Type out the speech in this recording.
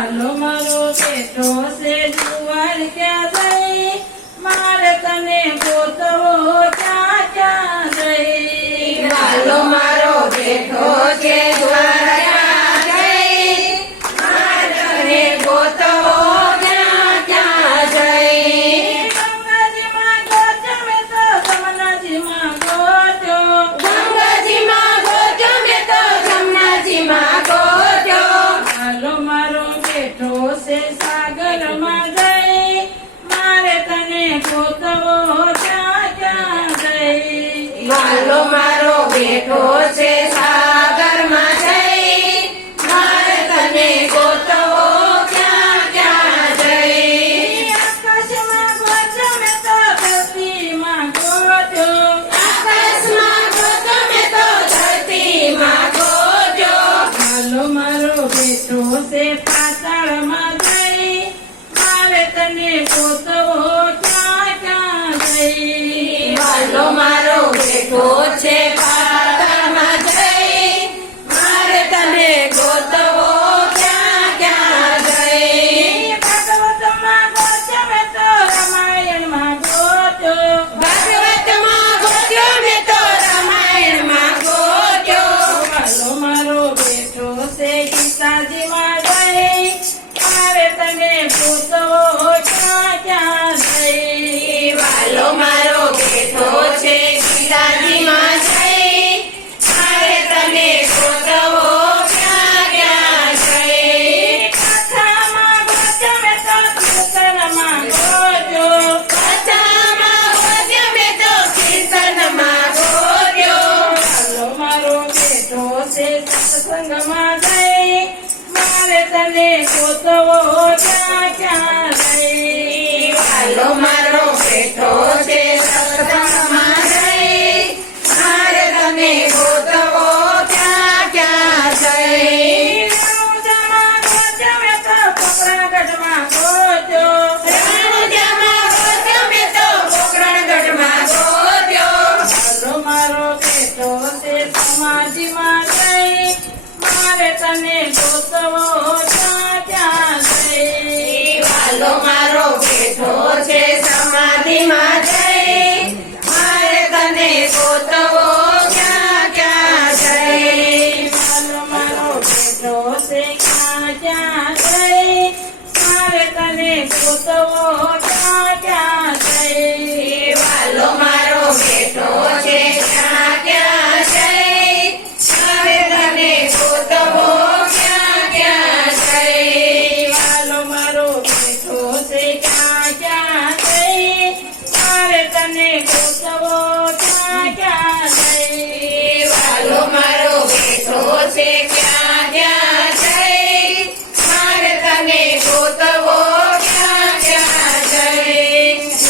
વાલો મારો બેઠો છે જુવાર ક્યાં જઈ મારે તને ગોતવો ક્યાં ક્યાં જઈ વાલો મારો બેઠો છે જુવાર ક્યાં જઈ મારે તને ગોતવો ક્યાં ક્યાં જઈ ગંગાજીમાં ગોત્યો મેં તો જમનાજીમાં ગોત્યો ગંગાજીમાં ગોત્યો મેં તો જમનાજીમાં ગોત્યો વાલો મારો બેઠો છે સાગરમાં જઈ મારે તને ગોતવો ક્યાં ક્યાં જઈ વાલો મારો બેઠો છે સાગરમાં જઈ મારે તને ગોતવો ક્યાં ક્યાં જઈ આકાશમાં ગોત્યો મેં તો ધરતીમાં ગોત્યો આકાશમાં ગોત્યો મેં તો ધરતીમાં ગોત્યો વાલો મારો બેઠો છે પાતાળમાં જઈ મારે તને ગોતવો ક્યાં ક્યાં જઈ વાલો મારો બેઠો છે પાતાળમાં જઈ મારે તને ગોતવો ક્યાં ક્યાં જઈ ભાગવતમાં ગોત્યો મેં તો રામાયણમાં ગોત્યો ભાગવતમાં ગોત્યો મેં તો રામાયણમાં ગોત્યો વાલો મારો બેઠો છે ગીતાજીમાં જઈ મારે તને ગોતવો ક્યાં ક્યાં જઈ વાલો મારો બેઠો છે ગીતાજીમાં જઈ મારે તને ગોતવો ક્યાં ક્યાં જઈ કથામાં ગોત્યો મેં તો કીર્તનમાં ગોત્યો કથામાં ગોત્યો મેં તો કીર્તનમાં ગોત્યો વાલો મારો બેઠો છે સત્સંગમાં જઈ મારે તને ગોતવો ક્યાં ક્યાં જઈ વાલો મારો બેઠો છે સત્સંગમાં જઈ મારે તને ગોતવો ક્યાં ક્યાં જઈ રણુજામાં ગોત્યો મેં તો પોકરણગઢમાં ગોત્યો રણુજામાં ગોત્યો મેં તો પોકરણગઢમાં ગોત્યો વાલો મારો બેઠો છે સમાધિમાં જઈ મારે તને ગોતવો ક્યાં ક્યાં જઈ વાલો મારો બેઠો છે સમાધિમાં જઈ મારે તને ગોતવો ક્યાં ક્યાં જઈ વાલો મારો બેઠો છે ક્યાં ક્યાં જઈ મારે તને ગોતવો ક્યાં ક્યાં જઈ વાલો મારો બેઠો છે ક્યાં ક્યાં જઈ મારે તને ગોતવો ક્યાં ક્યાં જઈ વાલો મારો બેઠો છે ક્યાં ક્યાં જઈ મારે તને ગોતવો